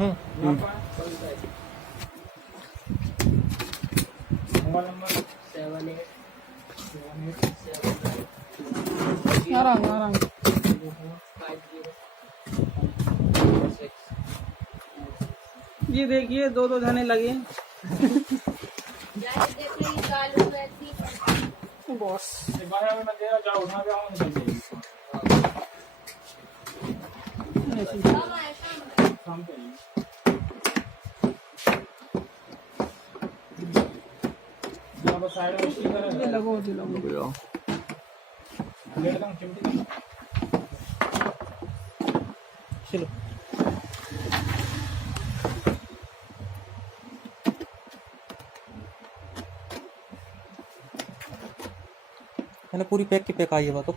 Mobile number 787879 आराम। 50 ये देखिए दो जाने लगे बॉस। एक बार हमें मैं दे रहा जाओ उठा के आओ निकल जाएगी शाम पे यहाँ पर साइड में स्टिकर है लगो गेट तक चिमटी चलो मैंने पूरी पैक की पैक आई है तो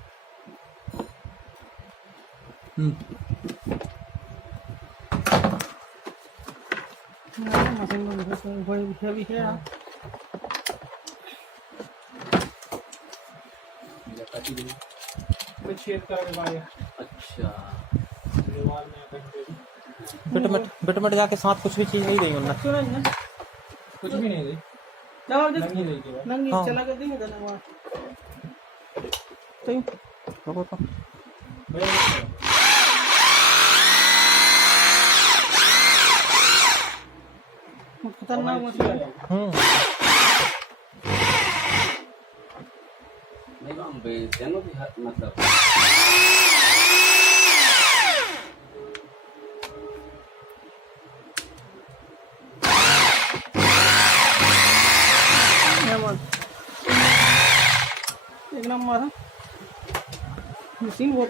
भी है छेद करके भाई अच्छा दीवार में बिटमट जाके साथ कुछ भी चीज नहीं देंगे उन्हें कुछ भी नहीं दी नंगी नहीं हाँ। चला के देंगे धन्यवाद तो रुको तो खतरनाक मछली मतलब एक नंबर मशीन बहुत